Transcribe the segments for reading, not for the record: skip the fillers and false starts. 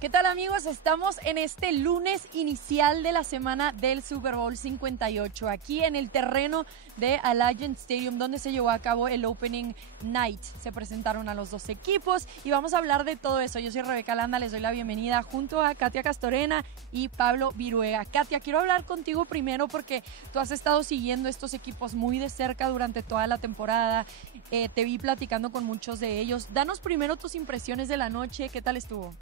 ¿Qué tal, amigos? Estamos en este lunes inicial de la semana del Super Bowl 58, aquí en el terreno de Allegiant Stadium, donde se llevó a cabo el Opening Night. Se presentaron a los dos equipos y vamos a hablar de todo eso. Yo soy Rebeca Landa, les doy la bienvenida junto a Katia Castorena y Pablo Viruega. Katia, quiero hablar contigo primero porque tú has estado siguiendo estos equipos muy de cerca durante toda la temporada. Te vi platicando con muchos de ellos. Danos primero tus impresiones de la noche. ¿Qué tal estuvo?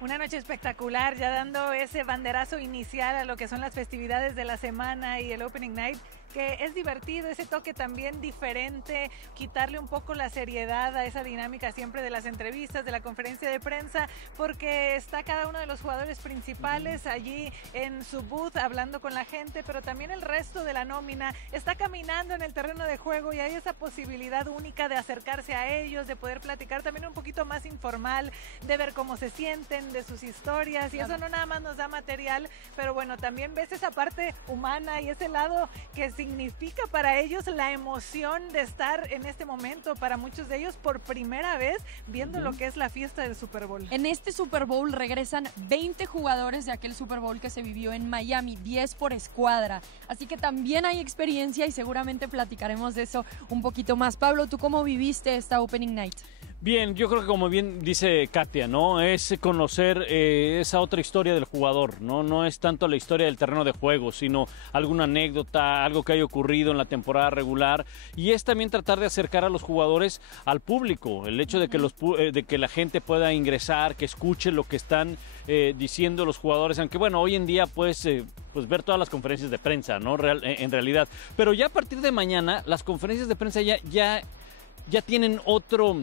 Una noche espectacular, ya dando ese banderazo inicial a lo que son las festividades de la semana y el Opening Night, que es divertido, ese toque también diferente, quitarle un poco la seriedad a esa dinámica siempre de las entrevistas, de la conferencia de prensa, porque está cada uno de los jugadores principales allí en su booth hablando con la gente, pero también el resto de la nómina está caminando en el terreno de juego y hay esa posibilidad única de acercarse a ellos, de poder platicar también un poquito más informal, de ver cómo se sienten, de sus historias, y eso no nada más nos da material, pero bueno, también ves esa parte humana y ese lado que significa para ellos la emoción de estar en este momento, para muchos de ellos por primera vez viendo lo que es la fiesta del Super Bowl. En este Super Bowl regresan 20 jugadores de aquel Super Bowl que se vivió en Miami, 10 por escuadra, así que también hay experiencia y seguramente platicaremos de eso un poquito más. Pablo, ¿tú cómo viviste esta Opening Night? Bien, yo creo que como bien dice Katia, ¿no? Es conocer esa otra historia del jugador, ¿no? No es tanto la historia del terreno de juego, sino alguna anécdota, algo que haya ocurrido en la temporada regular. Y es también tratar de acercar a los jugadores al público. El hecho de que, de que la gente pueda ingresar, que escuche lo que están diciendo los jugadores. Aunque bueno, hoy en día pues ver todas las conferencias de prensa, ¿no? En realidad. Pero ya a partir de mañana, las conferencias de prensa ya tienen otro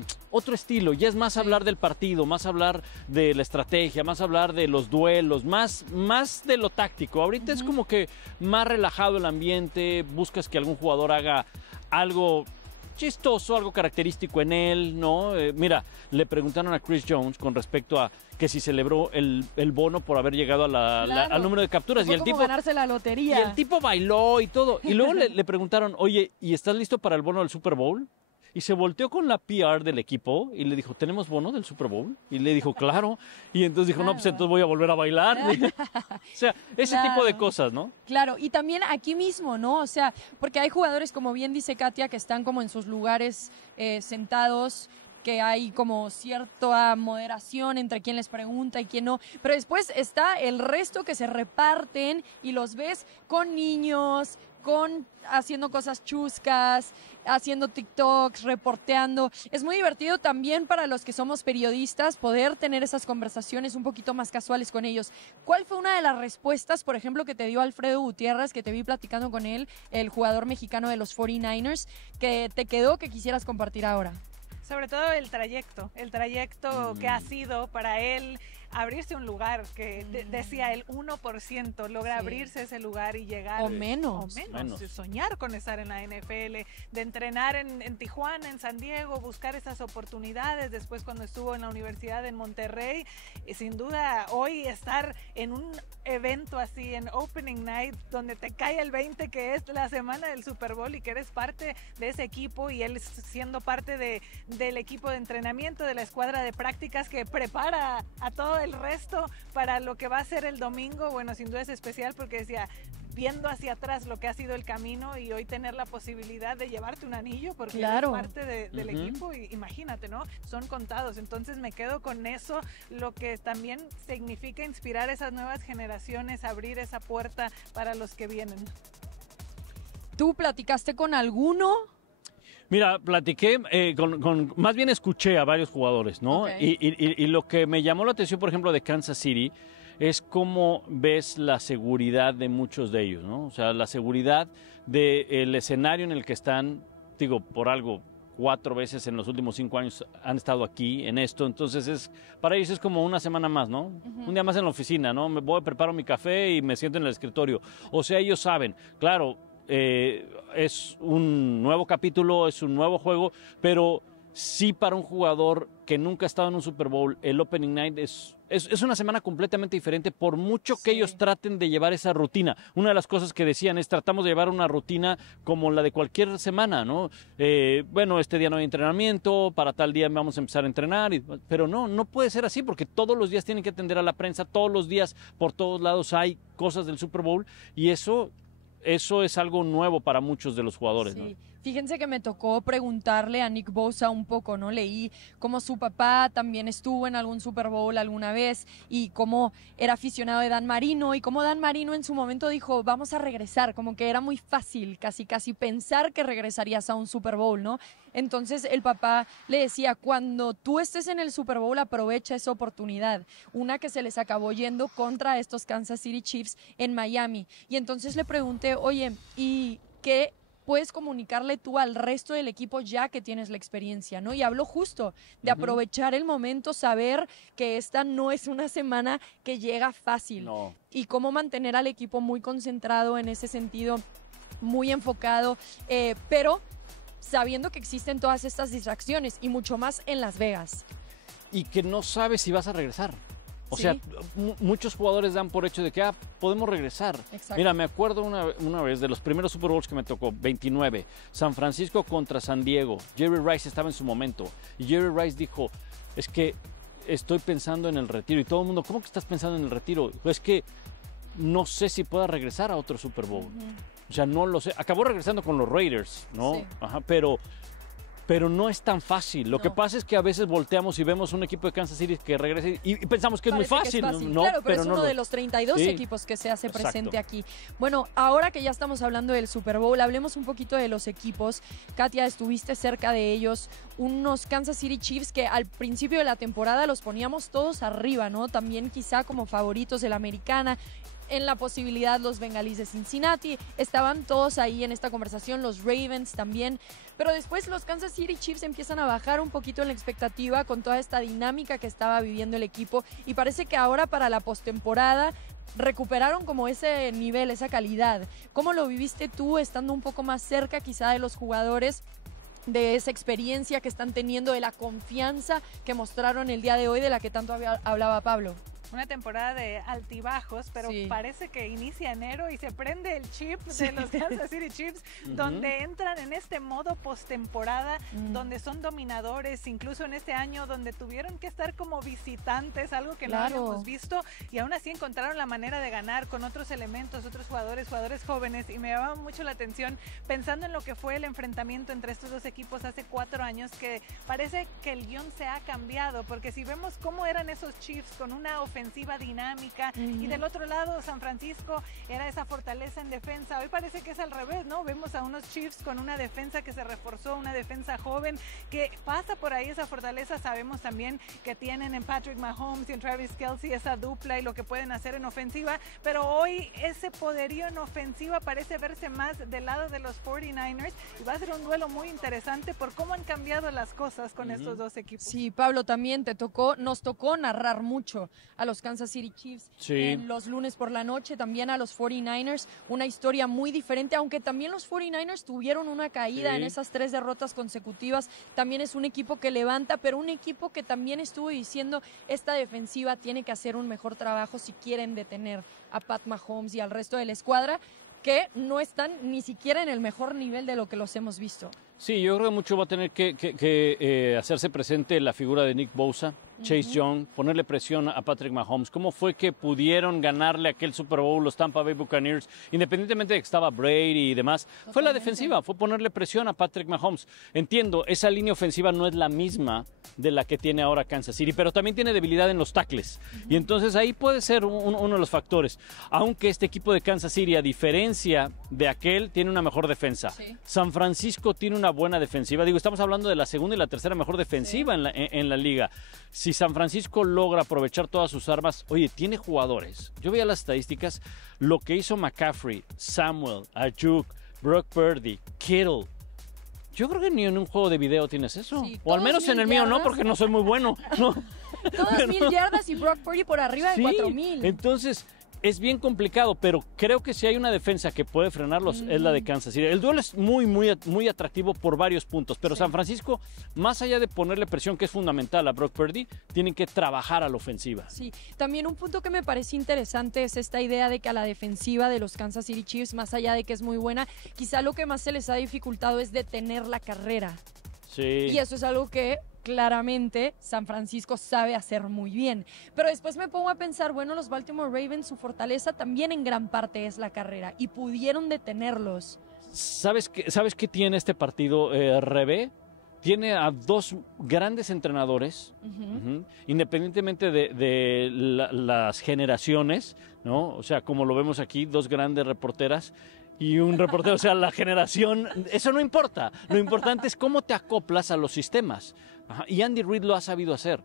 estilo, ya es más hablar del partido, más hablar de la estrategia, más hablar de los duelos, más de lo táctico. Ahorita es como que más relajado el ambiente, buscas que algún jugador haga algo chistoso, algo característico en él, ¿no? Mira, le preguntaron a Chris Jones con respecto a que si celebró el bono por haber llegado a al número de capturas. Y el tipo ganarse la lotería. Y el tipo bailó y todo. Y luego le preguntaron, oye, ¿y estás listo para el bono del Super Bowl? Y se volteó con la PR del equipo y le dijo, ¿tenemos bono del Super Bowl? Y le dijo, claro. Y entonces dijo, no, pues entonces voy a volver a bailar. O sea, ese tipo de cosas, ¿no? Claro, y también aquí mismo, ¿no? O sea, porque hay jugadores, como bien dice Katia, que están como en sus lugares sentados, que hay como cierta moderación entre quién les pregunta y quién no, pero después está el resto que se reparten y los ves con niños, haciendo cosas chuscas, haciendo TikToks, reporteando. Es muy divertido también para los que somos periodistas poder tener esas conversaciones un poquito más casuales con ellos. ¿Cuál fue una de las respuestas, por ejemplo, que te dio Alfredo Gutiérrez, que te vi platicando con él, el jugador mexicano de los 49ers, que te quedó que quisieras compartir ahora? Sobre todo el trayecto que ha sido para él abrirse un lugar, que decía el 1% logra abrirse ese lugar y llegar. O menos. Soñar con estar en la NFL, de entrenar en Tijuana, en San Diego, buscar esas oportunidades, después cuando estuvo en la universidad en Monterrey. Y sin duda, hoy estar en un evento así, en Opening Night, donde te cae el 20, que es la semana del Super Bowl y que eres parte de ese equipo, y él siendo parte del equipo de entrenamiento, de la escuadra de prácticas que prepara a todo el resto para lo que va a ser el domingo. Bueno, sin duda es especial porque decía, viendo hacia atrás lo que ha sido el camino y hoy tener la posibilidad de llevarte un anillo porque eres parte del equipo, y imagínate, ¿no? Son contados. Entonces me quedo con eso, lo que también significa inspirar a esas nuevas generaciones, abrir esa puerta para los que vienen. ¿Tú platicaste con alguno? Mira, platiqué, más bien escuché a varios jugadores, ¿no? Okay. Y lo que me llamó la atención, por ejemplo, de Kansas City, es cómo ves la seguridad de muchos de ellos, ¿no? O sea, la seguridad del escenario en el que están, digo, por algo, 4 veces en los últimos 5 años han estado aquí en esto, entonces para ellos es como una semana más, ¿no? Un día más en la oficina, ¿no? Me voy, preparo mi café y me siento en el escritorio. O sea, ellos saben, claro, es un nuevo capítulo, es un nuevo juego, pero sí para un jugador que nunca ha estado en un Super Bowl, el Opening Night es es una semana completamente diferente por mucho que ellos traten de llevar esa rutina. Una de las cosas que decían es tratamos de llevar una rutina como la de cualquier semana, ¿no? Bueno, este día no hay entrenamiento, para tal día vamos a empezar a entrenar, pero no puede ser así porque todos los días tienen que atender a la prensa, todos los días por todos lados hay cosas del Super Bowl y eso es algo nuevo para muchos de los jugadores, Sí. ¿no? Fíjense que me tocó preguntarle a Nick Bosa un poco, ¿no? Leí cómo su papá también estuvo en algún Super Bowl alguna vez y cómo era aficionado de Dan Marino y cómo Dan Marino en su momento dijo, vamos a regresar, como que era muy fácil casi pensar que regresarías a un Super Bowl, ¿no? Entonces el papá le decía, cuando tú estés en el Super Bowl aprovecha esa oportunidad, una que se les acabó yendo contra estos Kansas City Chiefs en Miami. Y entonces le pregunté, oye, ¿y qué puedes comunicarle tú al resto del equipo ya que tienes la experiencia, ¿no? Y hablo justo de aprovechar el momento, saber que esta no es una semana que llega fácil. No. Y cómo mantener al equipo muy concentrado en ese sentido, muy enfocado, pero sabiendo que existen todas estas distracciones y mucho más en Las Vegas. Y que no sabes si vas a regresar. O Sí. sea, muchos jugadores dan por hecho de que podemos regresar. Exacto. Mira, me acuerdo una vez de los primeros Super Bowls que me tocó, 29, San Francisco contra San Diego. Jerry Rice estaba en su momento y Jerry Rice dijo, es que estoy pensando en el retiro. Y todo el mundo, ¿cómo que estás pensando en el retiro? Pues que no sé si pueda regresar a otro Super Bowl. O sea, no lo sé. Acabó regresando con los Raiders, ¿no? Sí. Ajá, pero no es tan fácil. Lo que No. pasa es que a veces volteamos y vemos un equipo de Kansas City que regresa y pensamos que es muy Parece que fácil. No, claro, pero es no uno lo- de los 32 Sí. equipos que se hace Exacto. presente aquí. Bueno, ahora que ya estamos hablando del Super Bowl, hablemos un poquito de los equipos. Katia, estuviste cerca de ellos. Unos Kansas City Chiefs que al principio de la temporada los poníamos todos arriba, ¿no? También quizá como favoritos de la americana. En la posibilidad los Bengalíes de Cincinnati, estaban todos ahí en esta conversación, los Ravens también, pero después los Kansas City Chiefs empiezan a bajar un poquito en la expectativa con toda esta dinámica que estaba viviendo el equipo y parece que ahora para la postemporada recuperaron como ese nivel, esa calidad. ¿Cómo lo viviste tú estando un poco más cerca quizá de los jugadores? De esa experiencia que están teniendo, de la confianza que mostraron el día de hoy, de la que tanto hablaba Pablo. Una temporada de altibajos, pero Sí. parece que inicia enero y se prende el chip de los Kansas City Chiefs, donde entran en este modo postemporada, donde son dominadores, incluso en este año donde tuvieron que estar como visitantes, algo que no habíamos visto, y aún así encontraron la manera de ganar con otros elementos, otros jugadores jóvenes, y me llamaba mucho la atención pensando en lo que fue el enfrentamiento entre estos dos equipos hace 4 años, que parece que el guión se ha cambiado, porque si vemos cómo eran esos Chiefs con una ofensiva dinámica y del otro lado San Francisco era esa fortaleza en defensa, hoy parece que es al revés, ¿no? Vemos a unos Chiefs con una defensa que se reforzó, una defensa joven que pasa por ahí esa fortaleza. Sabemos también que tienen en Patrick Mahomes y en Travis Kelce esa dupla y lo que pueden hacer en ofensiva, pero hoy ese poderío en ofensiva parece verse más del lado de los 49ers y va a ser un duelo muy interesante por cómo han cambiado las cosas con estos dos equipos. Sí, Pablo, también nos tocó narrar mucho a los Kansas City Chiefs en los lunes por la noche, también a los 49ers, una historia muy diferente, aunque también los 49ers tuvieron una caída en esas 3 derrotas consecutivas, también es un equipo que levanta, pero un equipo que también estuvo diciendo, esta defensiva tiene que hacer un mejor trabajo si quieren detener a Pat Mahomes y al resto de la escuadra, que no están ni siquiera en el mejor nivel de lo que los hemos visto. Sí, yo creo que mucho va a tener que hacerse presente la figura de Nick Bosa, Chase Young, ponerle presión a Patrick Mahomes. ¿Cómo fue que pudieron ganarle aquel Super Bowl los Tampa Bay Buccaneers, independientemente de que estaba Brady y demás? Totalmente. Fue la defensiva, fue ponerle presión a Patrick Mahomes. Entiendo, esa línea ofensiva no es la misma de la que tiene ahora Kansas City, pero también tiene debilidad en los tackles. Y entonces ahí puede ser uno de los factores. Aunque este equipo de Kansas City, a diferencia de aquel, tiene una mejor defensa. Sí. San Francisco tiene una buena defensiva. Digo, estamos hablando de la segunda y la tercera mejor defensiva en la liga. Si San Francisco logra aprovechar todas sus armas, oye, tiene jugadores. Yo veía las estadísticas, lo que hizo McCaffrey, Samuel, Ayuk, Brock Purdy, Kittle. Yo creo que ni en un juego de video tienes eso. Sí, o al todos menos en el mío no, yardas. porque no soy muy bueno. No. Todas 1000 yardas y Brock Purdy por arriba de Sí, 4000. entonces Es bien complicado, pero creo que si hay una defensa que puede frenarlos es la de Kansas City. El duelo es muy atractivo por varios puntos, pero San Francisco, más allá de ponerle presión, que es fundamental a Brock Purdy, tienen que trabajar a la ofensiva. Sí, también un punto que me parece interesante es esta idea de que a la defensiva de los Kansas City Chiefs, más allá de que es muy buena, quizá lo que más se les ha dificultado es detener la carrera. Sí. Y eso es algo que claramente San Francisco sabe hacer muy bien. Pero después me pongo a pensar, bueno, los Baltimore Ravens, su fortaleza también en gran parte es la carrera y pudieron detenerlos. ¿Sabes qué tiene este partido, Rebe? Tiene a dos grandes entrenadores, independientemente de las generaciones, ¿no? O sea, como lo vemos aquí, dos grandes reporteras y un reportero, o sea, la generación, eso no importa. Lo importante es cómo te acoplas a los sistemas. Y Andy Reid lo ha sabido hacer.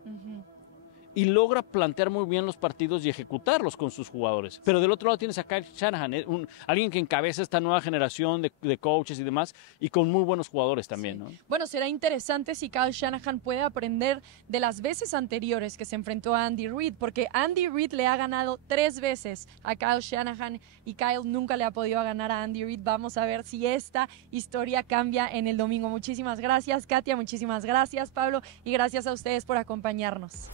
Y logra plantear muy bien los partidos y ejecutarlos con sus jugadores. Pero del otro lado tienes a Kyle Shanahan, alguien que encabeza esta nueva generación de coaches y demás, y con muy buenos jugadores también, ¿no? Bueno, será interesante si Kyle Shanahan puede aprender de las veces anteriores que se enfrentó a Andy Reid, porque Andy Reid le ha ganado 3 veces a Kyle Shanahan y Kyle nunca le ha podido ganar a Andy Reid. Vamos a ver si esta historia cambia en el domingo. Muchísimas gracias, Katia, muchísimas gracias, Pablo, y gracias a ustedes por acompañarnos.